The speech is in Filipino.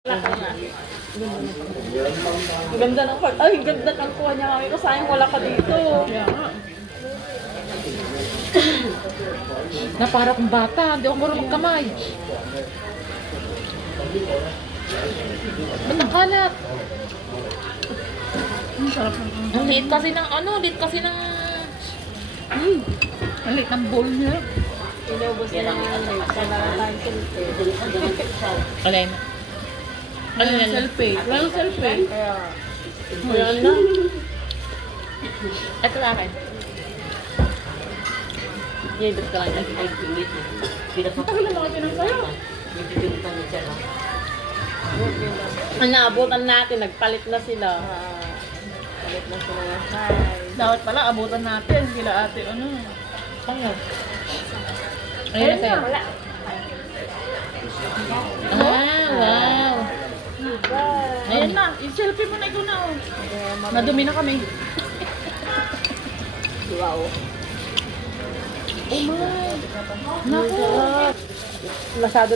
Ang ganda ng pag... Ay, ang ganda ng kuha niya kami ko. Sayang wala ka dito. Kaya nga. Na para kong bata, hindi ako marunong magkamay. Ba't ang kalat? Sarap ng Ang liit kasi ng liit kasi ng... ang liit ng bowl niya. Inubos nila nga yun. Sa maraming silpe. Alay na. Ano yan? Selfie. Wala selfie. Kaya... Wala na. Ito lang akin. Yabit ka lang. Ang tagal na mga pinagsayo. Ang naabutan natin, nagpalit na sila. Palit na sila ng size. Dapat pala abutan natin. Sila ate ano. Ano? Ayun na sa'yo. Wala. Ah, wow. Ayan na. I-selfie mo na ito na. Oh. Nadumi na kami. Wow. Oh my. Naku. Masyado